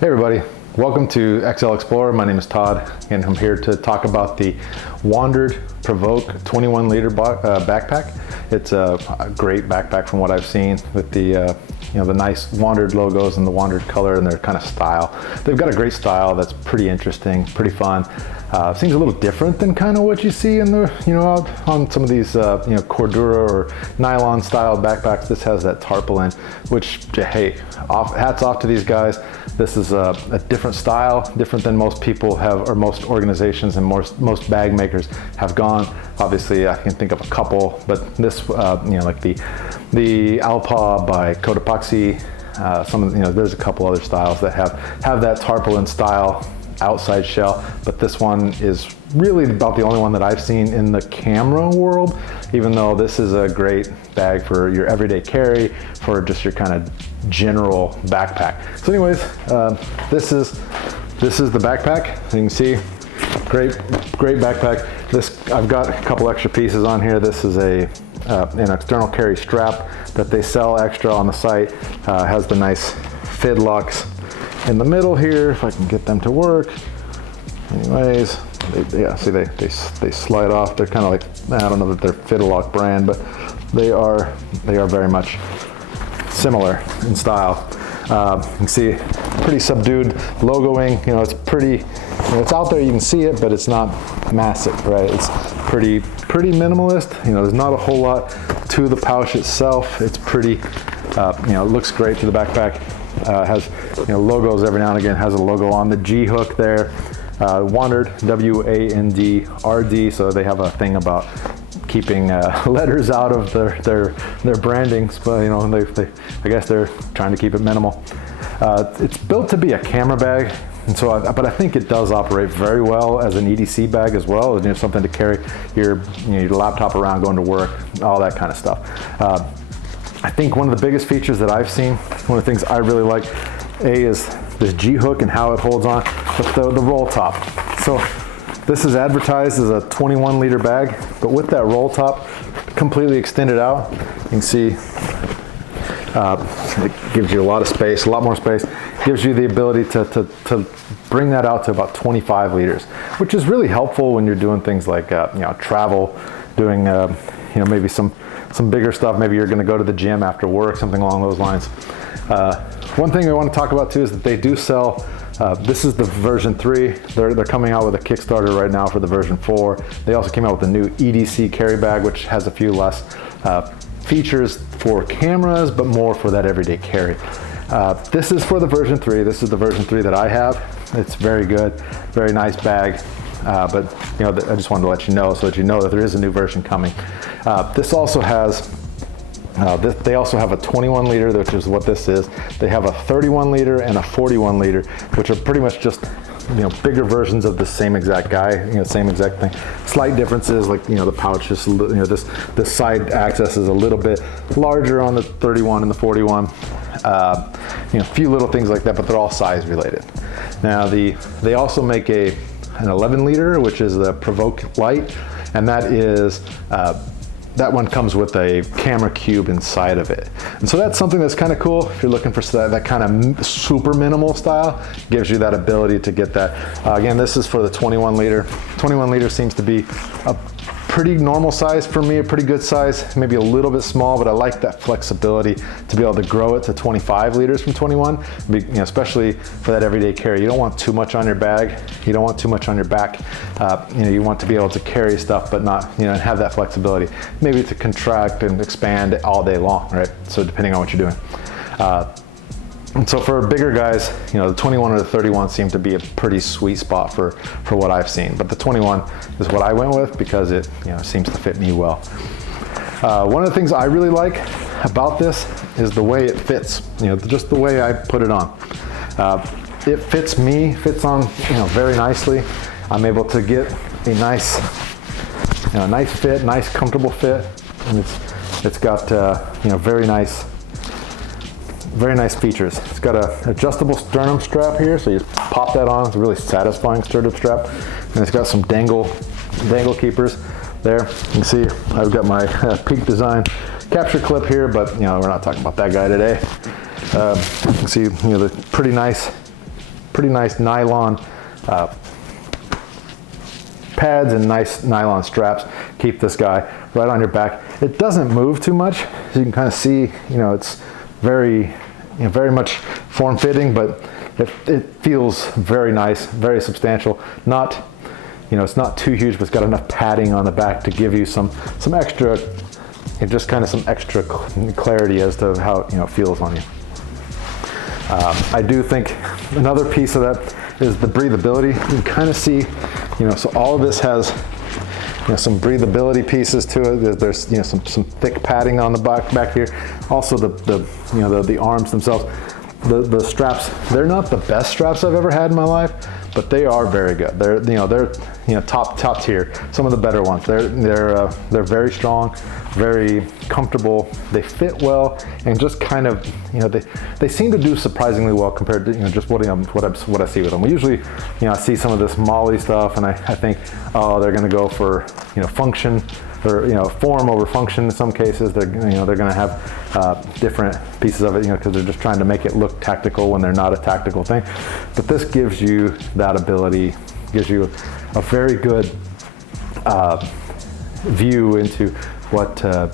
Hey everybody, welcome to XL Explorer. My name is Todd and I'm here to talk about the Wandrd PRVKE 21L backpack. It's a great backpack from what I've seen with the the nice Wandrd logos and the Wandrd color and their kind of style. They've got a great style that's pretty interesting, pretty fun. Seems a little different than kind of what you see in the, out on some of these, Cordura or nylon style backpacks. This has that tarpaulin, which, hey, hats off to these guys. This is a different style, different than most people have, or most organizations and most bag makers have gone. Obviously, I can think of a couple, but this, like the Alpa by Cotopaxi, there's a couple other styles that have that tarpaulin style outside shell, but this one is really about the only one that I've seen in the camera world, even though this is a great bag for your everyday carry, for just your kind of general backpack. So anyways, this is the backpack. You can see, great backpack. I've got a couple extra pieces on here. This is an external carry strap that they sell extra on the site. Has the nice fid locks in the middle here, if I can get them to work. Anyways, they slide off. They're kind of like, I don't know that they're Fidlock brand, but they are very much similar in style. You can see pretty subdued logoing. It's pretty, it's out there, you can see it, but it's not massive, right? It's pretty minimalist. There's not a whole lot to the pouch itself. It's pretty, it looks great to the backpack. Has logos every now and again. Has a logo on the G hook there. Wandrd, W-A-N-D-R-D. So they have a thing about keeping letters out of their brandings, but I guess they're trying to keep it minimal. It's built to be a camera bag, and so but I think it does operate very well as an EDC bag as well. Something to carry your laptop around, going to work, all that kind of stuff. I think one of the biggest features that I've seen, one of the things I really like, is this G hook and how it holds on, but the roll top. So this is advertised as a 21L bag, but with that roll top completely extended out, you can see it gives you a lot of space, a lot more space. Gives you the ability to bring that out to about 25 liters, which is really helpful when you're doing things like travel, doing maybe some bigger stuff. Maybe you're going to go to the gym after work, something along those lines. One thing I want to talk about too is that they do sell, this is the version 3. They're coming out with a Kickstarter right now for the version 4. They also came out with a new EDC carry bag, which has a few less features for cameras, but more for that everyday carry. This is for the version 3. This is the version 3 that I have. It's very good, very nice bag. But I just wanted to let you know, so that you know that there is a new version coming. This also has, they also have a 21L, which is what this is. They have a 31L and a 41L, which are pretty much just bigger versions of the same exact guy, same exact thing. Slight differences, like the pouch is, this side access is a little bit larger on the 31 and the 41. A few little things like that, but they're all size related. Now they also make an 11L, which is the PRVKE Lite, and that is that one comes with a camera cube inside of it. And so that's something that's kind of cool. If you're looking for that kind of super minimal style, gives you that ability to get that. Again, this is for the 21L. 21L seems to be a pretty normal size for me, a pretty good size, maybe a little bit small, but I like that flexibility to be able to grow it to 25 liters from 21, especially for that everyday carry. You don't want too much on your bag. You don't want too much on your back. You want to be able to carry stuff, but not, have that flexibility, maybe to contract and expand all day long, right? So depending on what you're doing. And so for bigger guys, the 21 or the 31 seem to be a pretty sweet spot for what I've seen. But the 21 is what I went with because it seems to fit me well. One of the things I really like about this is the way it fits. Just the way I put it on. It fits me, fits on very nicely. I'm able to get a nice, nice fit, nice comfortable fit, and it's got very nice features. It's got an adjustable sternum strap here, so you pop that on. It's a really satisfying sternum strap. And it's got some dangle keepers there. You can see I've got my Peak Design capture clip here, but we're not talking about that guy today. You can see the pretty nice pretty nice nylon pads and nice nylon straps keep this guy right on your back. It doesn't move too much, as you can kind of see. It's very, very much form-fitting, but it feels very nice, very substantial. Not, it's not too huge, but it's got enough padding on the back to give you some extra, just kind of some extra clarity as to how it feels on you. I do think another piece of that is the breathability. You can kind of see, so all of this has some breathability pieces to it. There's some thick padding on the back here. Also the arms themselves. The straps, they're not the best straps I've ever had in my life, but they are very good. They're top tier. Some of the better ones. They're very strong, very comfortable. They fit well, and just kind of they seem to do surprisingly well compared to just what I see with them. We usually I see some of this Molly stuff, and I think, oh, they're going to go for function, or form over function in some cases. They're going to have different pieces of it because they're just trying to make it look tactical when they're not a tactical thing. But this gives you that ability, gives you a very good view into what a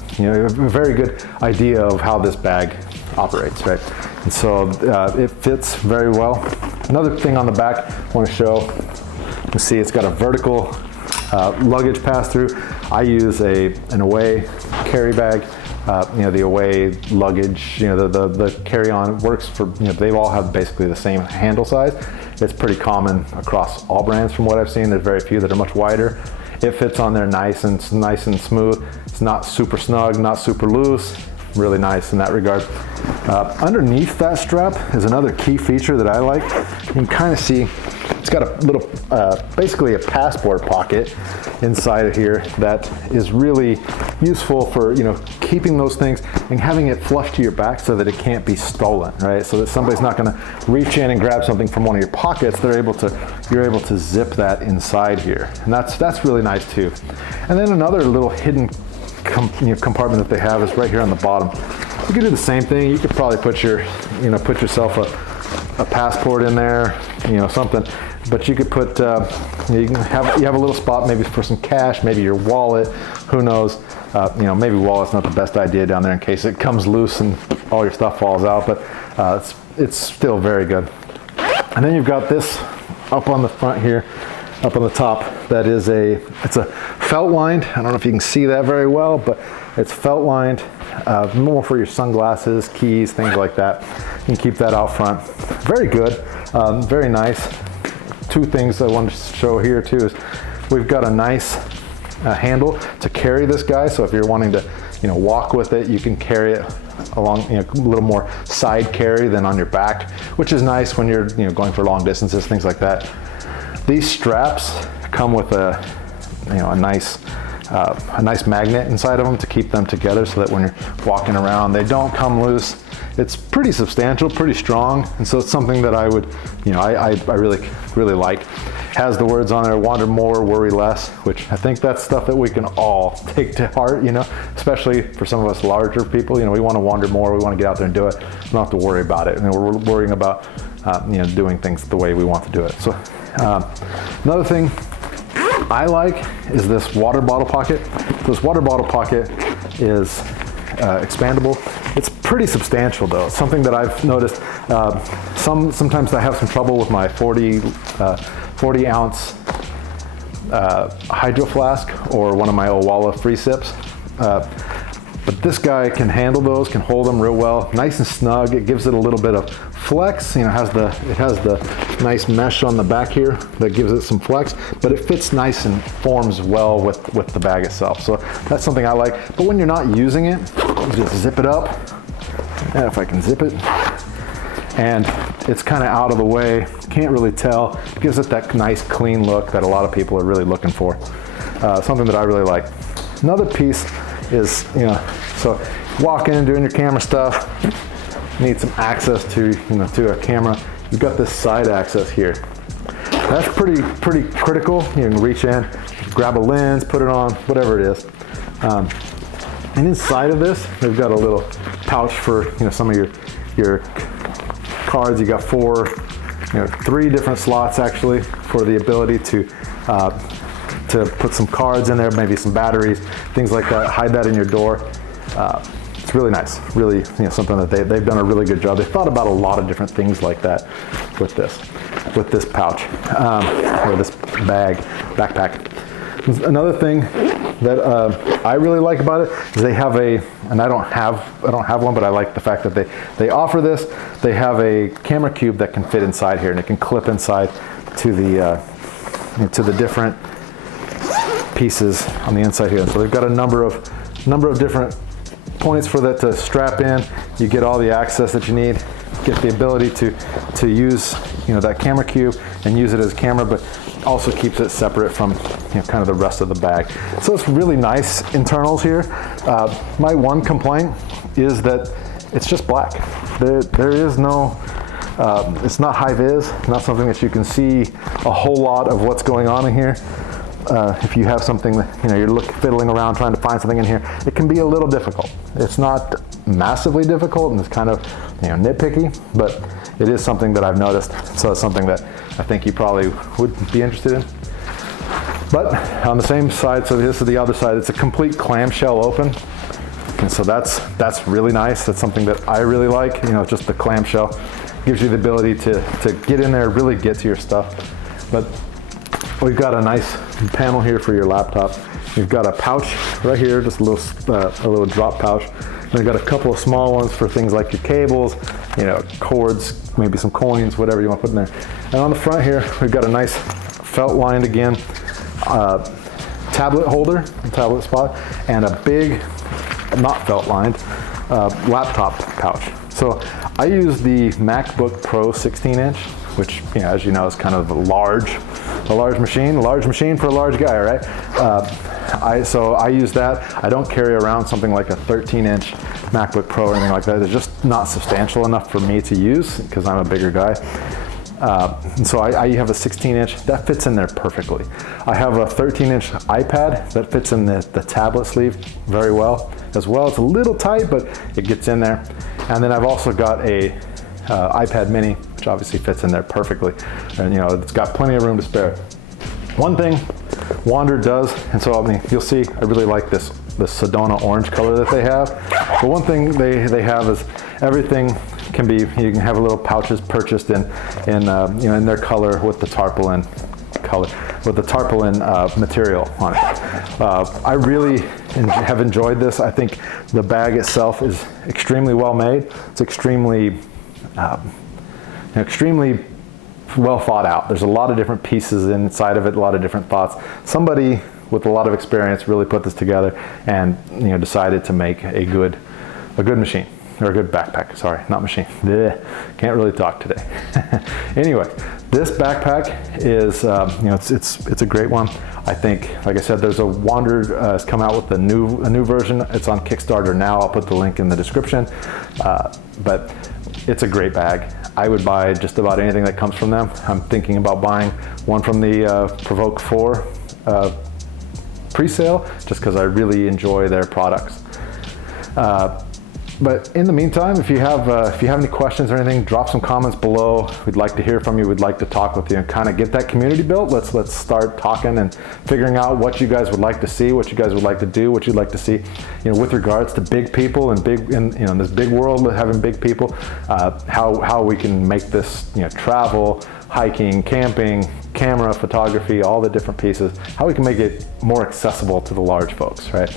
very good idea of how this bag operates, right? And so it fits very well. Another thing on the back I want to show, you see it's got a vertical luggage pass-through. I use an away carry bag. The away luggage, the carry-on works for, they all have basically the same handle size. It's pretty common across all brands from what I've seen. There's very few that are much wider. It fits on there nice and smooth. It's not super snug, not super loose. Really nice in that regard. Underneath that strap is another key feature that I like. You can kind of see it's got a little, basically a passport pocket inside of here that is really useful for keeping those things and having it flush to your back so that it can't be stolen, right? So that somebody's not going to reach in and grab something from one of your pockets. You're able to zip that inside here, and that's really nice too. And then another little hidden compartment that they have is right here on the bottom. You could do the same thing. You could probably put yourself a passport in there, something. But you could put, you have a little spot maybe for some cash, maybe your wallet, who knows. Maybe wallet's not the best idea down there in case it comes loose and all your stuff falls out, but it's still very good. And then you've got this up on the front here, up on the top, that is it's a felt lined. I don't know if you can see that very well, but it's felt lined, more for your sunglasses, keys, things like that. You can keep that out front. Very good, very nice. Two things I wanted to show here too is we've got a nice handle to carry this guy. So if you're wanting to, walk with it, you can carry it along, a little more side carry than on your back, which is nice when you're, going for long distances, things like that. These straps come with a nice magnet inside of them to keep them together so that when you're walking around, they don't come loose. It's pretty substantial, pretty strong, and so it's something that I would, I really like. Has the words on there, wander more, worry less, which I think that's stuff that we can all take to heart, especially for some of us larger people. We want to wander more, we want to get out there and do it. We don't have to worry about it. We're worrying about, doing things the way we want to do it. So another thing I like is this water bottle pocket. This water bottle pocket is expandable. It's pretty substantial though. It's something that I've noticed. Sometimes I have some trouble with my 40 ounce hydro flask or one of my Owala free sips. But this guy can handle those, can hold them real well, nice and snug. It gives it a little bit of flex. It has the nice mesh on the back here that gives it some flex, but it fits nice and forms well with the bag itself. So that's something I like. But when you're not using it, you just zip it up. And if I can zip it, and it's kind of out of the way, can't really tell. It gives it that nice clean look that a lot of people are really looking for. Something that I really like. Another piece is, so walk in doing your camera stuff, need some access to, to a camera. You've got this side access here. That's pretty critical. You can reach in, grab a lens, put it on, whatever it is. And inside of this, they've got a little pouch for, some of your cards. You got four 3 different slots actually for the ability to put some cards in there, maybe some batteries, things like that. Hide that in your door. It's really nice. Really, something that they've done a really good job. They thought about a lot of different things like that with this pouch or this backpack. Another thing that I really like about it is they have and I don't have one, but I like the fact that they offer this. They have a camera cube that can fit inside here, and it can clip inside to the different pieces on the inside here. So they've got a number of different points for that to strap in. You get all the access that you need. Get the ability to use that camera cube and use it as a camera, but also keeps it separate from kind of the rest of the bag. So it's really nice internals here. My one complaint is that it's just black. There is no, it's not high vis, not something that you can see a whole lot of what's going on in here. If you have something that you're fiddling around trying to find something in here, it can be a little difficult. It's not massively difficult, and it's kind of nitpicky, but it is something that I've noticed. So it's something that I think you probably would be interested in. But on the same side, so this is the other side, it's a complete clamshell open. And so that's really nice. That's something that I really like. Just the clamshell gives you the ability to get in there, really get to your stuff. But we've got a nice panel here for your laptop. You've got a pouch right here, just a little drop pouch. And we've got a couple of small ones for things like your cables, cords, maybe some coins, whatever you want to put in there. And on the front here, we've got a nice felt lined again tablet holder, tablet spot, and a big, not felt lined, laptop pouch. So I use the MacBook Pro 16-inch, which, as you know, is kind of a large machine for a large guy, right? So I use that. I don't carry around something like a 13-inch MacBook Pro or anything like that. It's just not substantial enough for me to use because I'm a bigger guy. And so I have a 16-inch that fits in there perfectly. I have a 13-inch iPad that fits in the tablet sleeve very well as well. It's a little tight, but it gets in there. And then I've also got a iPad mini, which obviously fits in there perfectly. And it's got plenty of room to spare. One thing Wandrd does, and so you'll see, I really like the Sedona Orange color that they have. But one thing they have is everything can be, you can have little pouches purchased in their color with the tarpaulin material on it. I really have enjoyed this. I think the bag itself is extremely well made. It's extremely well thought out. There's a lot of different pieces inside of it, a lot of different thoughts. Somebody with a lot of experience really put this together and decided to make a good machine, or a good backpack. Sorry, not machine. Blech. Can't really talk today. Anyway, this backpack is it's a great one. I think, like I said, there's a Wandrd has come out with a new version. It's on Kickstarter now. I'll put the link in the description. But it's a great bag. I would buy just about anything that comes from them. I'm thinking about buying one from the PRVKE 4 pre-sale, just because I really enjoy their products. But in the meantime, if you have any questions or anything, drop some comments below. We'd like to hear from you. We'd like to talk with you and kind of get that community built. Let's start talking and figuring out what you guys would like to see, what you guys would like to do, what you'd like to see, with regards to big people and in this big world of having big people, how we can make this, travel, hiking, camping, camera, photography, all the different pieces, how we can make it more accessible to the large folks, right?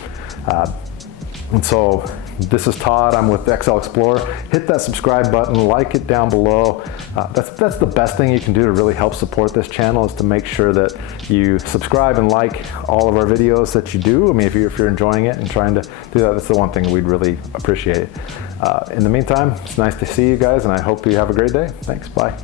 And so this is Todd. I'm with XL Explorer. Hit that subscribe button, like it down below. That's the best thing you can do to really help support this channel, is to make sure that you subscribe and like all of our videos that you do. I mean, if you're enjoying it and trying to do that, that's the one thing we'd really appreciate. In the meantime, it's nice to see you guys, and I hope you have a great day. Thanks. Bye.